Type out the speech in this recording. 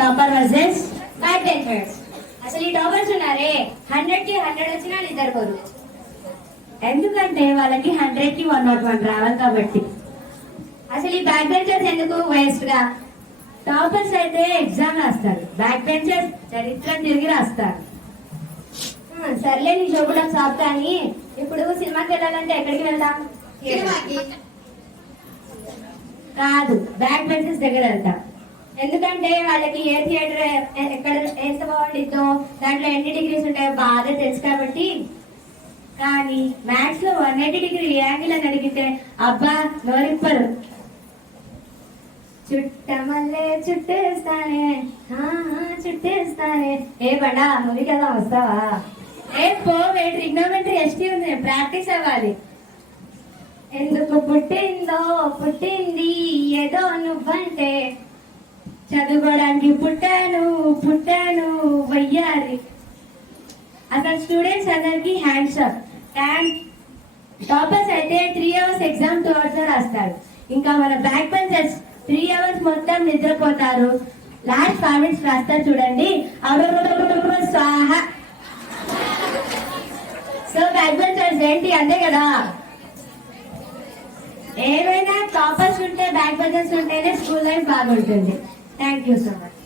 Topper versus back benchers. అసలు ఈ toppers ఉన్నారే 100కి 100 వచ్చినా నిద్రపోరు. ఎందుకంటే వాళ్ళకి 100కి 101 రావాలి కాబట్టి. అసలు ఈ బ్యాక్ బెంచర్స్ ఎందుకు వేస్ట్ గా? టాపర్స్ అయితే ఎగ్జామ్ రాస్తారు, బ్యాక్ బెంచర్స్ చరిత్ర తిరిగి రాస్తారు. సర్లే నీ చూపడం సాప్. కానీ ఇప్పుడు సినిమాకి వెళ్ళాలంటే ఎక్కడికి వెళ్దాం? కాదు, బ్యాక్ బెంచర్స్ దగ్గర వెళ్తాం. ఎందుకంటే వాళ్ళకి ఏ థియేటర్ ఎక్కడ ఎంత బాగుండిద్దో, దాంట్లో ఎన్ని డిగ్రీస్ ఉంటాయో బాగా తెలుసు కాబట్టి. కానీ మ్యాథ్స్ లో 180 డిగ్రీ యాంగిల్ అని అడిగితే అబ్బా నోరిప్పరు. చుట్టమల్లే చుట్టేస్తానే చుట్టేస్తానే. ఏ బండా మూవీ కదా, వస్తావా? ఏ పోవే, ట్రిగ్నోమెట్రీ ఎస్టీ ఉంది, ప్రాక్టీస్ అవ్వాలి. ఎందుకు పుట్టిందో పుట్టింది ఏదో నువ్వంటే, చదువుకోవడానికి పుట్టాను పుట్టాను వయ్యారి. అసలు స్టూడెంట్స్ అందరికి హ్యాండ్స్ అప్. టాపర్స్ అయితే 3 అవర్స్ ఎగ్జామ్ 2 అవర్స్ రాస్తారు. ఇంకా మన బ్యాక్ బెంచర్స్ 3 అవర్స్ మొత్తం నిద్రపోతారు. లాస్ట్ 5 మినిట్స్ రాస్తారు చూడండి, స్వాహ. సో బ్యాక్ బెంచర్స్ ఏంటి అంతే కదా. ఏమైనా టాపర్స్ ఉంటే బ్యాక్ బెంచర్స్ ఉంటేనే స్కూల్ లైఫ్ బాగుంటుంది. Thank you so much.